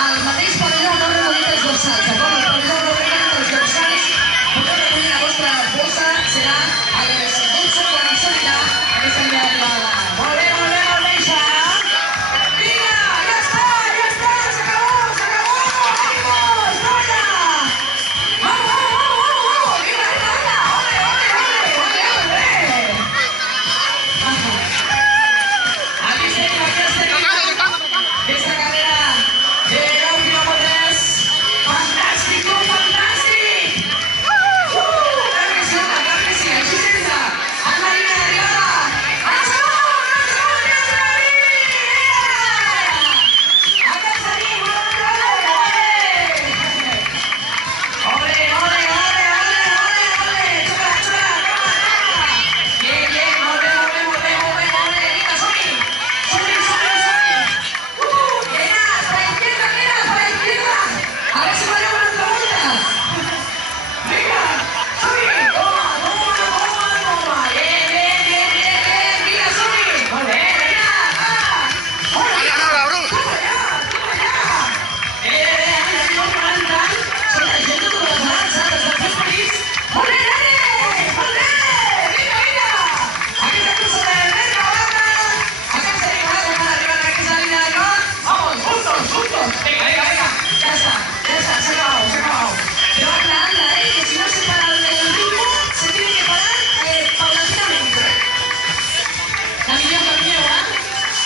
Al mateix pavelló no recollit els dorsals, d'acord? El pavelló no recollit els dorsals, podeu recollir la vostra bossa, serà a les 12 quan s'obrirà aquesta via d'arribada. Molt bé, molt bé, molt bé, ja! Vinga, ja està, s'acabó, ¡vamos, trolla! ¡Vamos, vinga, ole! Aquí estem, aquesta carrera de 9 quilòmetres. Fantàstic, fantàstic! Clar que sí, així sense. En la línia d'arribada. Al segon, Allà tenim, ole! Xula! Bien, molt bé, vinga, som-hi! A ver si vaya una otra vuelta. Venga, Somi. Toma. Bien. Venga, Somi. Muy bien, venga. Hola. Toma ya. Así no me levantan. Son la gente de los lanzas, los feliz. Muy bien, venga. Aquí está cruzado de venga, acá está arriba, vamos, juntos. Venga. Ya está, se ha acabado. Pero anda, que si no se para el ritmo, se tiene que parar paulatinamente. Camineu,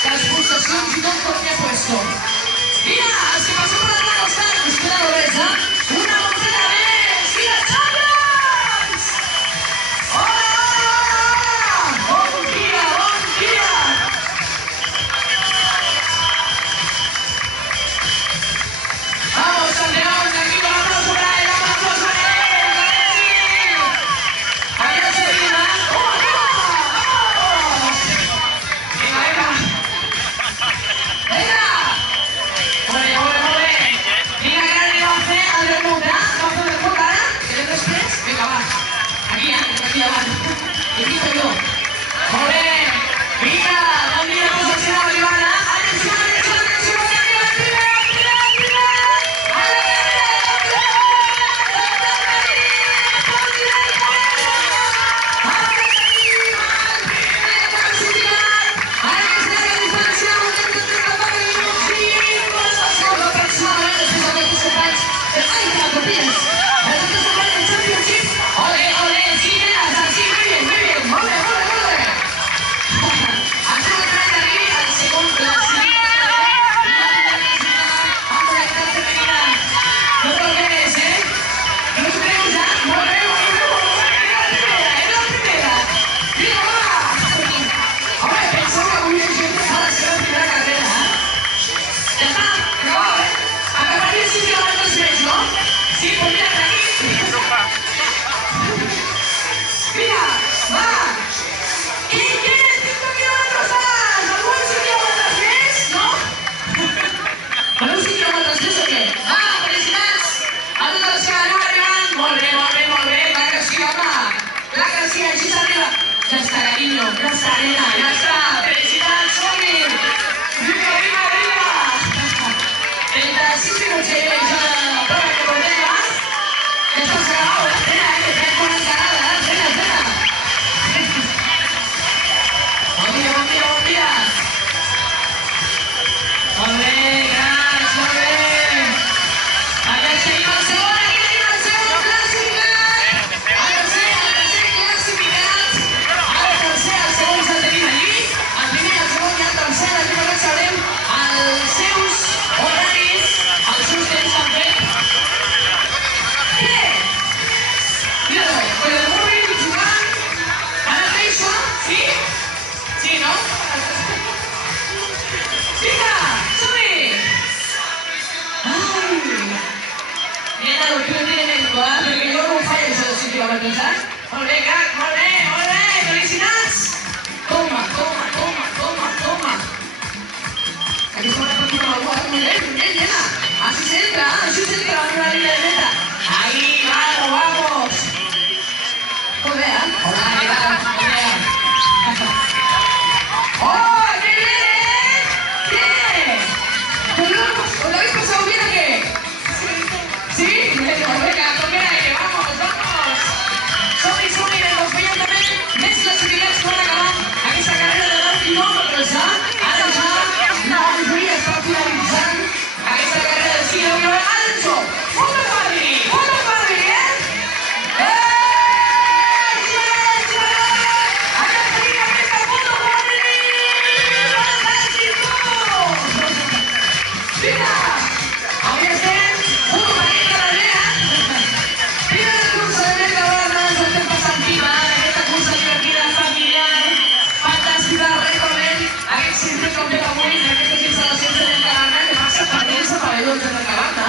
que les pulsacions i tot com m'hi he puesto. Mira, els que passeu per l'altre costat, us queda l'oresa. Una volta més, mira, Champions! Hola! Bon dia! Vamos, campeón, aquí con la aplauso para él, Aquí no se viene, ¡vamos! Venga. Ole. Vinga, que ara anem a fer el remuntar, no el remuntar ara, que anem després. Vinga, va. Aquí davant. I aquí jo. Molt bé. Vinga, bon dia, posició de l'Ivana. Atenció, ya está, cariño, ya está, nena, ya está. Felicidades, Somi. Viva. 36 minutos de la prueba que volvemos. Ya estamos acabados, la cena, que te con la ensalada, cena. Buen día. Molt bé, crac, molt bé, felicitats! Toma. Aquesta hora per tocar algú, molt bé, nena. Així s'entra, en una línia de meta. Ahí, vamos! Molt bé, Hola, què tal? Molt bé. ¡Oh, qué bien! ¿Qué? ¿Os lo habéis pasado bien o qué? ¿Sí? Venga, toquen aire, vamos! Som-hi, ben confiant també. Més classificats quan acabar aquesta carrera de 10 quilòmetres, Ara ja la majoria està finalitzant aquesta carrera de 5 quilòmetres. Atenció! Molt fàcil, eh? Mira! Avui estem un parell de la nena. Mira la cursa de meta, ens estem passant pipa, aquesta cursa divertida, familiar, fantàstica, recorrent aquest circuit com fet avui, aquestes instal·lacions de Mercabarna, que passa per dins de pavellons de Mercabarna,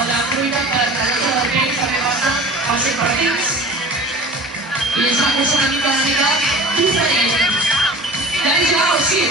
on la fruita per tallar del temps també passa pels seus partits. I és una cursa una mica diferent. Ja he jugat, sí.